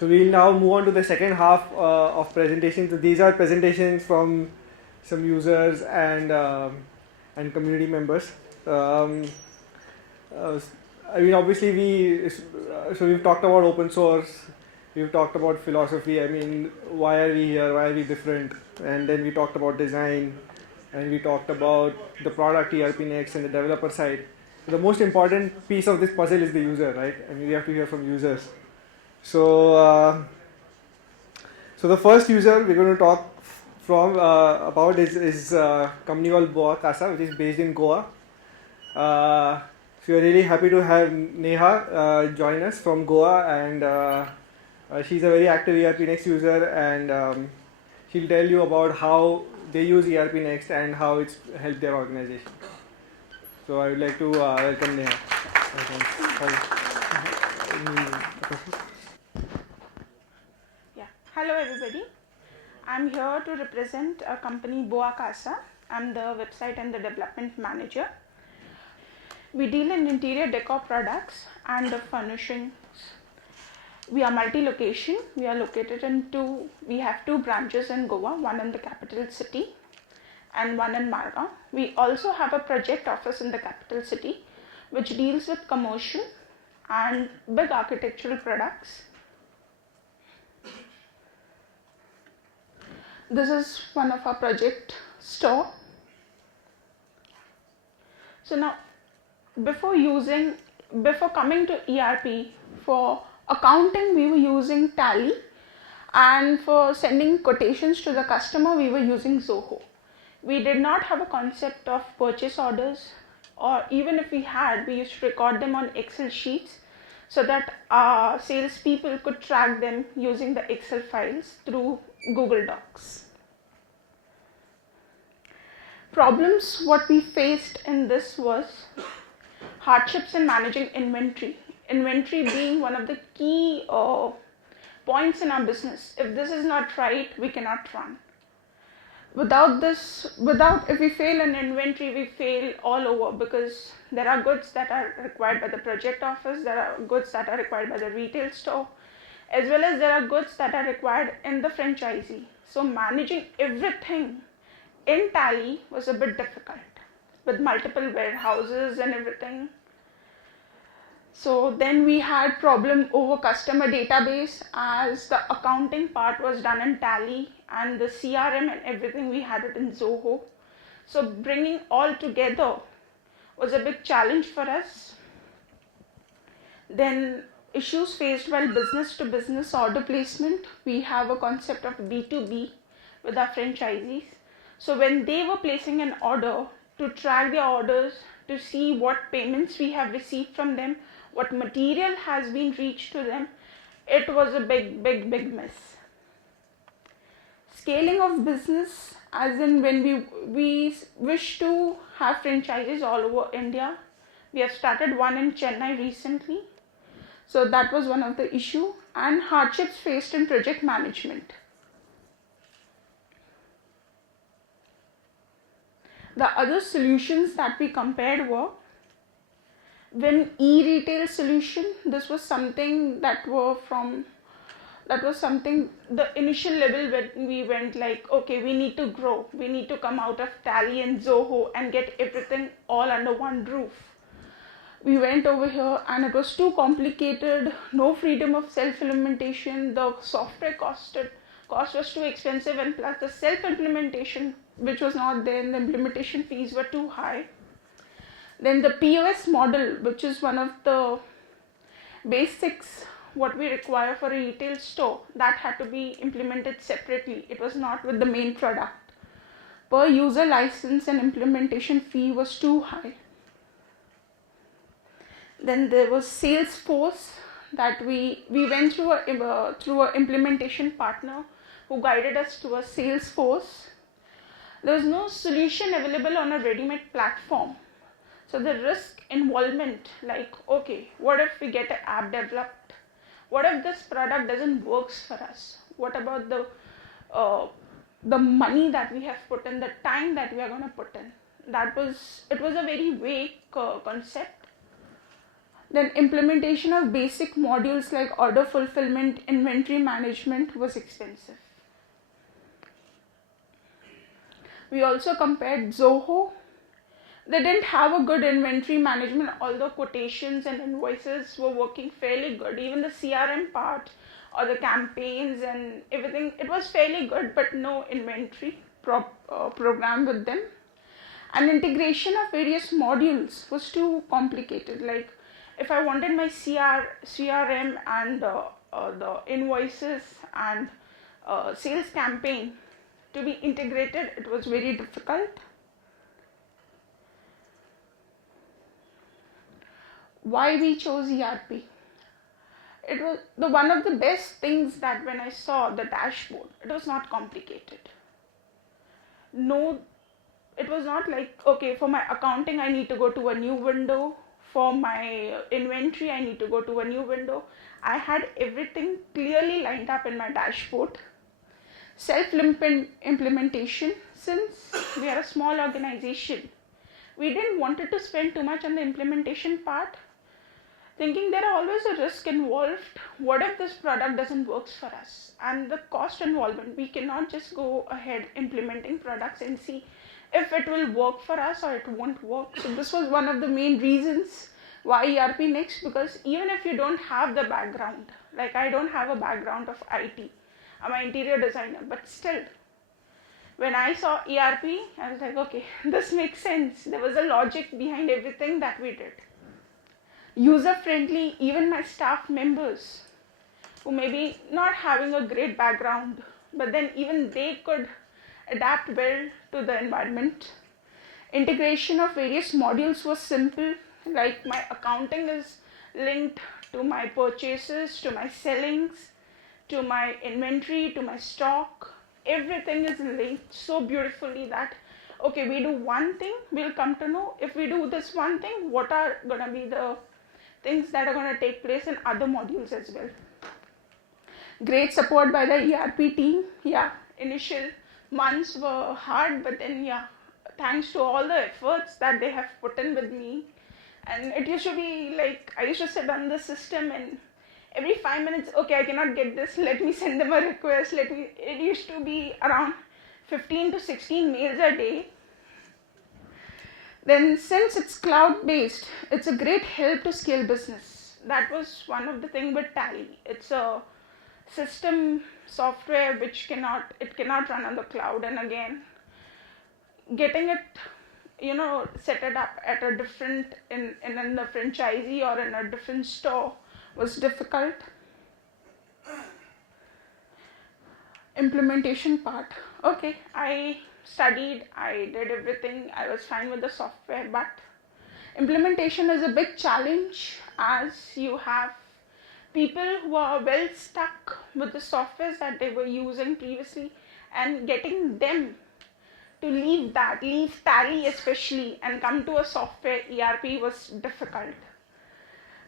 So we'll now move on to the second half of presentations. So these are presentations from some users and community members. Um, I mean, obviously so we've talked about open source, we've talked about philosophy. I mean, why are we here? Why are we different? And then we talked about design, and we talked about the product ERP Next and the developer side. So the most important piece of this puzzle is the user, right? I mean, we have to hear from users. So, so the first user we're going to talk from about is a company called Boa Casa, which is based in Goa. So we're really happy to have Neha join us from Goa, and she's a very active ERP Next user, and she'll tell you about how they use ERP Next and how it's helped their organization. So I would like to welcome Neha. Yeah. Hello everybody. I'm here to represent a company Boa Casa. I'm the website and the development manager. We deal in interior decor products and the furnishings. We are multi-location. We are located we have two branches in Goa, one in the capital city and one in Margao. We also have a project office in the capital city which deals with commercial and big architectural products. This is one of our project store. So now, before coming to ERP, for accounting we were using Tally, and for sending quotations to the customer we were using Zoho. We did not have a concept of purchase orders, or even if we had, we used to record them on Excel sheets so that our salespeople could track them using the Excel files through Google Docs. Problems what we faced in this was hardships in managing inventory. Inventory being one of the key points in our business. If this is not right, we cannot run. If we fail in inventory, we fail all over, because there are goods that are required by the project office, there are goods that are required by the retail store, as well as there are goods that are required in the franchisee. So managing everything in Tally was a bit difficult with multiple warehouses and everything. So then we had problem over customer database, as the accounting part was done in Tally and the CRM and everything we had it in Zoho. So bringing all together was a big challenge for us. Then issues faced while business to business order placement. We have a concept of B2B with our franchisees. So when they were placing an order, to track their orders, to see what payments we have received from them, what material has been reached to them, it was a big mess. Scaling of business, as in when we wish to have franchises all over India. We have started one in Chennai recently. So that was one of the issue, and hardships faced in project management. The other solutions that we compared were when e-retail solution. This was something the initial level when we went like, okay, we need to grow, we need to come out of Tally and Zoho and get everything all under one roof. We went over here and it was too complicated, no freedom of self-implementation, the software cost was too expensive, and plus the self-implementation, which was not there, and the implementation fees were too high. Then the POS model, which is one of the basics what we require for a retail store, that had to be implemented separately. It was not with the main product. Per user license and implementation fee was too high. Then there was Salesforce, that we went through a implementation partner who guided us to a Salesforce. There was no solution available on a ready-made platform. So the risk involvement, like, okay, what if we get an app developed? What if this product doesn't work for us? What about the money that we have put in, the time that we are going to put in? It was a very vague concept. Then implementation of basic modules like order fulfillment, inventory management was expensive. We also compared Zoho. They didn't have a good inventory management, although quotations and invoices were working fairly good. Even the CRM part or the campaigns and everything, it was fairly good, but no inventory program with them. And integration of various modules was too complicated. Like if I wanted my CRM and the invoices and sales campaign to be integrated, it was very difficult. Why we chose ERP? It was one of the best things that when I saw the dashboard, it was not complicated. No, it was not like, okay, for my accounting I need to go to a new window, for my inventory I need to go to a new window. I had everything clearly lined up in my dashboard. Self-implementation, since we are a small organization, we didn't want to spend too much on the implementation part, thinking there are always a risk involved. What if this product doesn't work for us? And the cost involvement, we cannot just go ahead implementing products and see if it will work for us or it won't work. So this was one of the main reasons why ERP next, because even if you don't have the background, like I don't have a background of IT, I'm an interior designer, but still, when I saw ERP, I was like, okay, this makes sense. There was a logic behind everything that we did. User friendly, even my staff members who may be not having a great background, but then even they could adapt well to the environment. Integration of various modules was simple, like my accounting is linked to my purchases, to my sellings, to my inventory, to my stock. Everything is linked so beautifully that, okay, we do one thing, we'll come to know if we do this one thing, what are going to be the things that are going to take place in other modules as well. Great support by the ERP team. Yeah, initial months were hard, but then yeah, thanks to all the efforts that they have put in with me. And it used to be like, I used to sit on the system and every 5 minutes, okay, I cannot get this, let me send them a request, it used to be around 15 to 16 mails a day. Then since it's cloud based, it's a great help to scale business. That was one of the things with Tally. It's a system software which cannot run on the cloud, and again, getting it, set it up at a different, in a franchisee or in a different store was difficult. Implementation part. Okay, I studied, I did everything, I was fine with the software, but implementation is a big challenge as you have people who are well stuck with the softwares that they were using previously, and getting them to leave Tally especially, and come to a software ERP was difficult.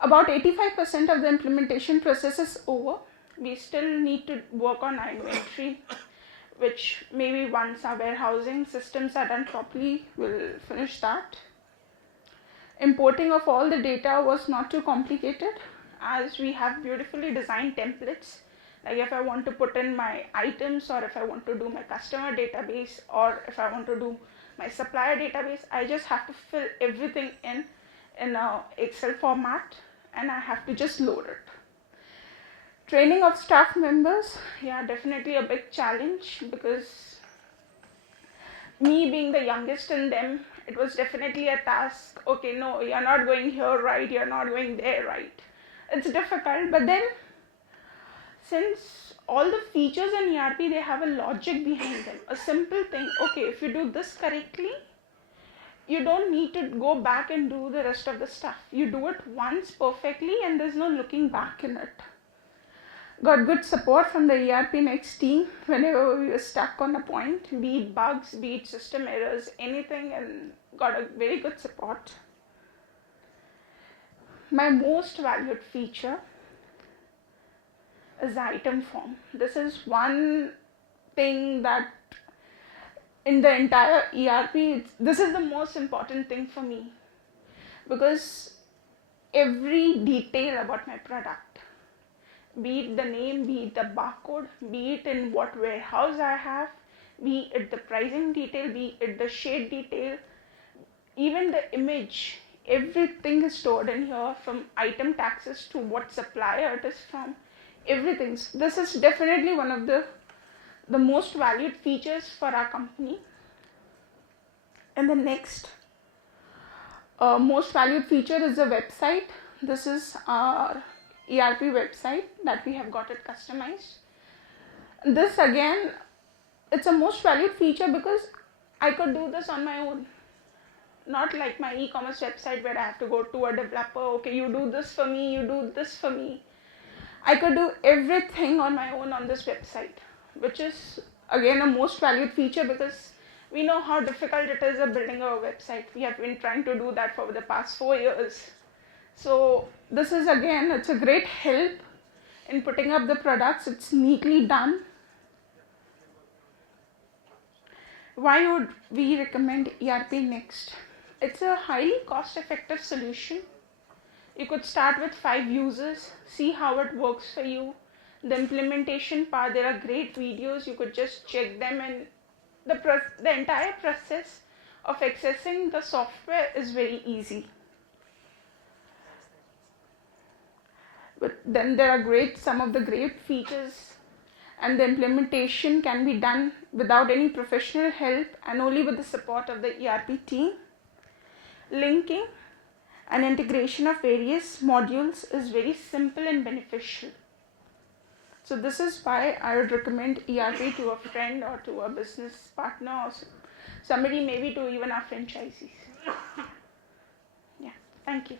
About 85% of the implementation process is over. We still need to work on our inventory, which maybe once our warehousing systems are done properly, we'll finish that. Importing of all the data was not too complicated, as we have beautifully designed templates. Like if I want to put in my items, or if I want to do my customer database, or if I want to do my supplier database, I just have to fill everything in a Excel format, and I have to just load it. Training of staff members, yeah, definitely a big challenge, because me being the youngest in them, it was definitely a task. Okay, no, you're not going here right, you're not going there right. It's difficult, but then since all the features in ERP, they have a logic behind them. A simple thing, okay, if you do this correctly, you don't need to go back and do the rest of the stuff. You do it once perfectly and there's no looking back in it. Got good support from the ERP Next team whenever we were stuck on a point, be it bugs, be it system errors, anything, and got a very good support. My most valued feature is the item form. This is one thing that in the entire ERP, this is the most important thing for me, because every detail about my product, be it the name, be it the barcode, be it in what warehouse I have, be it the pricing detail, be it the shade detail, even the image. Everything is stored in here, from item taxes to what supplier it is from, everything. This is definitely one of the most valued features for our company. And the next most valued feature is the website. This is our ERP website that we have got it customized. This again, it's a most valued feature because I could do this on my own. Not like my e-commerce website where I have to go to a developer, okay, you do this for me, you do this for me. I could do everything on my own on this website, which is again a most valued feature because we know how difficult it is of building a website. We have been trying to do that for the past 4 years. So this is again, it's a great help in putting up the products. It's neatly done. Why would we recommend ERP Next? It's a highly cost-effective solution. You could start with 5 users, see how it works for you. The implementation part, there are great videos, you could just check them, and the entire process of accessing the software is very easy. But then there are some of the great features, and the implementation can be done without any professional help and only with the support of the ERP team. Linking and integration of various modules is very simple and beneficial. So this is why I would recommend ERP to a friend or to a business partner or somebody, maybe to even our franchisees. Yeah, thank you.